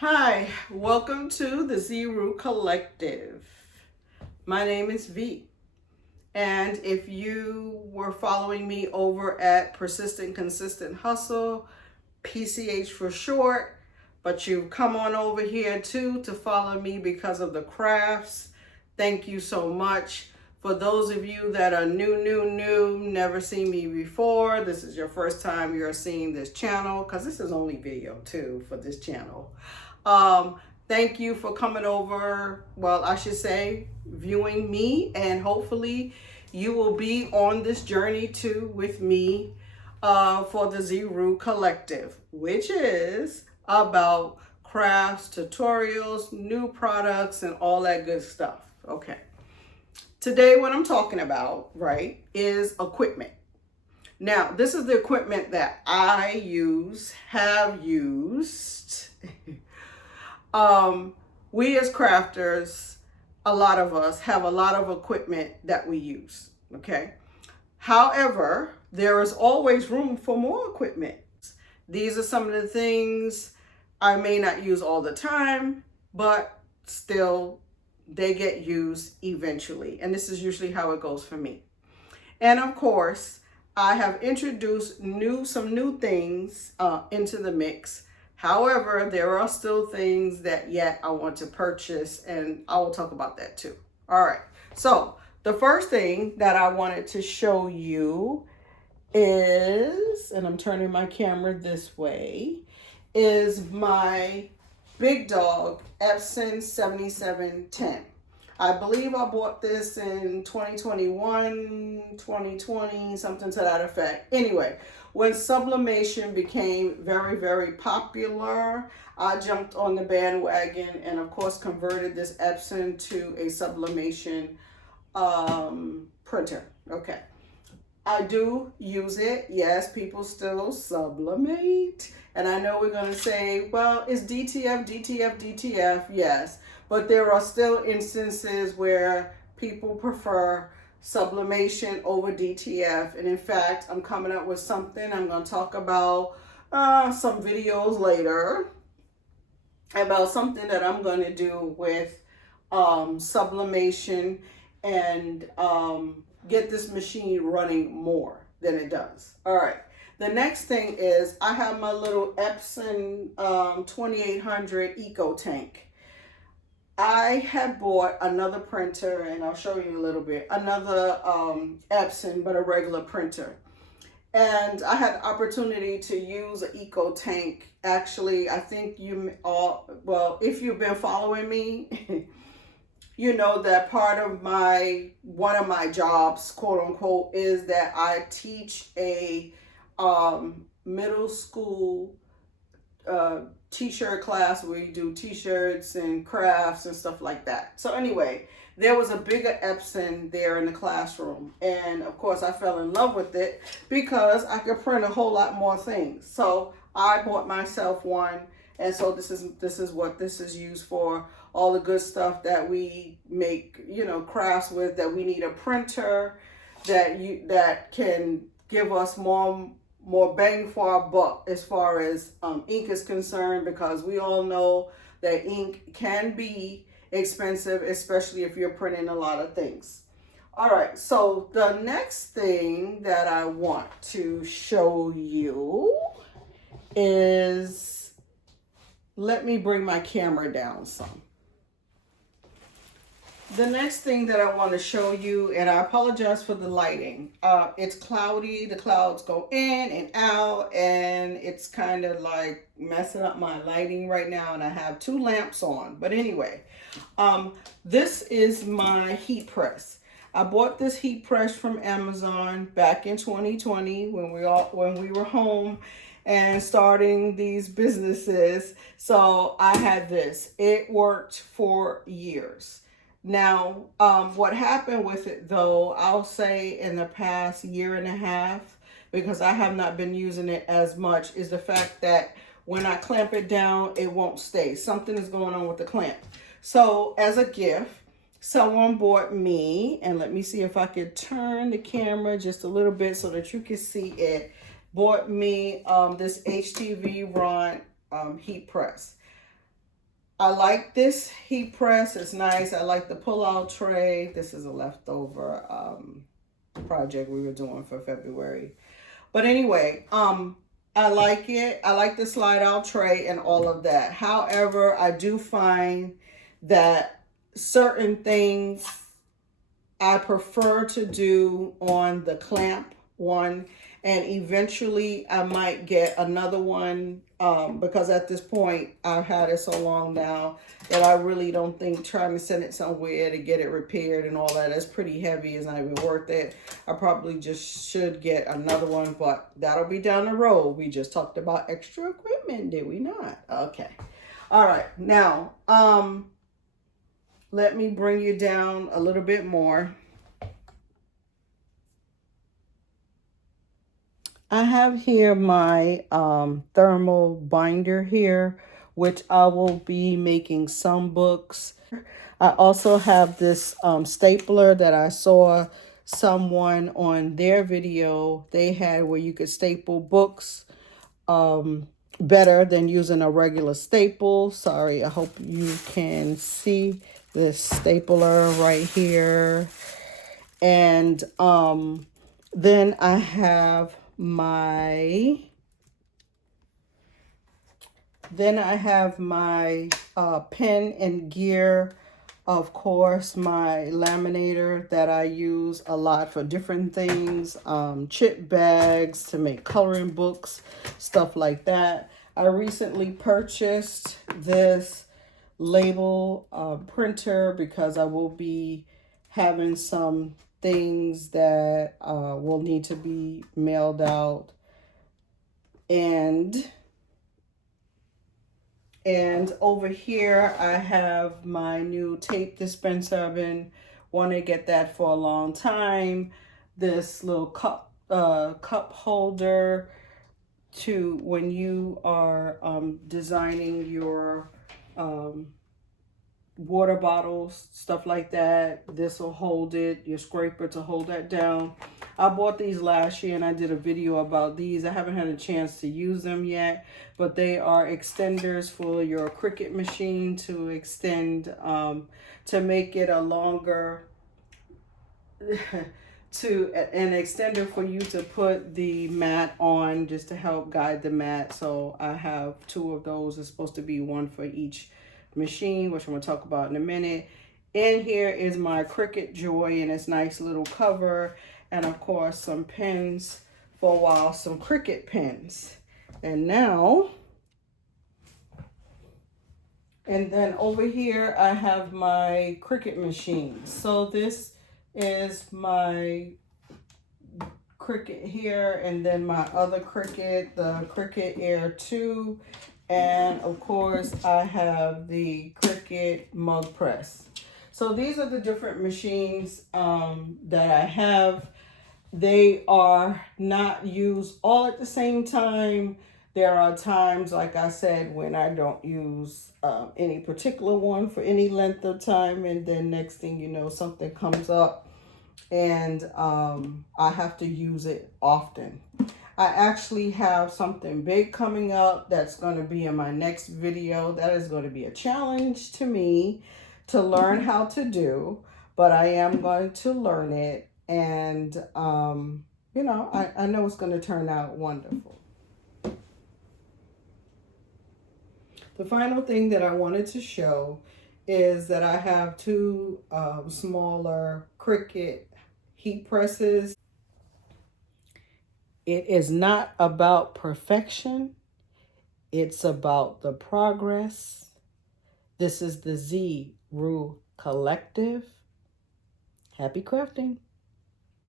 Hi, welcome to the Z Collective. My name is V. And if you were following me over at Persistent Consistent Hustle, PCH for short, but you've come on over here too to follow me because of the crafts, thank you so much. For those of you that are new, never seen me before, this is your first time you're seeing this channel, because this is only video too for this channel. Um, Thank you for coming over. Well, I should say viewing me, and hopefully you will be on this journey too with me for the Z Collective, which is about crafts, tutorials, new products, and all that good stuff. Okay. Today, what I'm talking about, right, is equipment. Now, this is the equipment that I have used. We as crafters, a lot of us have a lot of equipment that we use, okay? However, there is always room for more equipment. These are some of the things I may not use all the time, but still they get used eventually. And this is usually how it goes for me. And of course, I have introduced some new things into the mix. However, there are still things that yet I want to purchase, and I will talk about that too. All right. So the first thing that I wanted to show you is, and I'm turning my camera this way, is my big dog Epson 7710. I believe I bought this in 2021, 2020, something to that effect. Anyway, when sublimation became very popular, I jumped on the bandwagon and of course converted this Epson to a sublimation printer. Okay. I do use it. Yes, people still sublimate. And I know we're going to say, well, it's DTF. Yes. But there are still instances where people prefer sublimation over DTF. And in fact, I'm coming up with something. I'm going to talk about some videos later about something that I'm going to do with sublimation and get this machine running more than it does. All right. The next thing is I have my little Epson 2800 Eco Tank. I had bought another printer, and I'll show you a little bit, another Epson, but a regular printer. And I had the opportunity to use an Eco Tank. Actually, I think you all, well, if you've been following me, you know that part of one of my jobs, quote unquote, is that I teach a middle school t-shirt class where you do t-shirts and crafts and stuff like that. So anyway, there was a bigger Epson there in the classroom, and of course I fell in love with it because I could print a whole lot more things. So I bought myself one, and so this is what this is used for. All the good stuff that we make, crafts with, that we need a printer that can give us more bang for our buck as far as ink is concerned, because we all know that ink can be expensive, especially if you're printing a lot of things. All right, so the next thing that I want to show you is, let me bring my camera down some. The next thing that I want to show you, and I apologize for the lighting. It's cloudy. The clouds go in and out, and it's kind of like messing up my lighting right now, and I have two lamps on. But anyway, this is my heat press. I bought this heat press from Amazon back in 2020 when we were home and starting these businesses. So I had this. It worked for years. Now, what happened with it, though, I'll say in the past year and a half, because I have not been using it as much, is the fact that when I clamp it down, it won't stay. Something is going on with the clamp. So as a gift, someone bought me, and let me see if I could turn the camera just a little bit so that you can see it, bought me this HTV Ron heat press. I like this heat press. It's nice. I like the pull-out tray. This is a leftover project we were doing for February. But anyway, I like it. I like the slide out tray and all of that. However, I do find that certain things I prefer to do on the clamp one, and eventually I might get another one because at this point I've had it so long now that I really don't think trying to send it somewhere to get it repaired and all that is pretty heavy is not even worth it. I probably just should get another one, but that'll be down the road. We just talked about extra equipment, did we not? Okay. All right. Now, let me bring you down a little bit more. I have here my thermal binder here, which I will be making some books. I also have this stapler that I saw someone on their video they had where you could staple books better than using a regular staple. Sorry, I hope you can see this stapler right here. And then I have my pen and gear, of course, my laminator that I use a lot for different things, chip bags to make coloring books, stuff like that. I recently purchased this label printer because I will be having some things that will need to be mailed out, and over here I have my new tape dispenser. I've been wanting to get that for a long time. This little cup holder to when you are designing your water bottles, stuff like that. This will hold it, your scraper to hold that down. I bought these last year and I did a video about these. I haven't had a chance to use them yet, but they are extenders for your Cricut machine to extend, to make it a longer, to an extender for you to put the mat on, just to help guide the mat. So I have two of those. It's supposed to be one for each machine, which I'm going to talk about in a minute. In here is my Cricut Joy and its nice little cover, and of course some pens for a while, some Cricut pens. And now, and then over here I have my Cricut machine. So this is my Cricut here, and then my other Cricut, the Cricut Air 2. And of course I have the Cricut mug press. So these are the different machines that I have. They are not used all at the same time. There are times, like I said, when I don't use any particular one for any length of time, and then next thing you know, something comes up and I have to use it often. I actually have something big coming up that's going to be in my next video. That is going to be a challenge to me to learn how to do, but I am going to learn it. And, you know, I know it's going to turn out wonderful. The final thing that I wanted to show is that I have two smaller Cricut heat presses. It is not about perfection. It's about the progress. This is the Z Rue Collective. Happy crafting.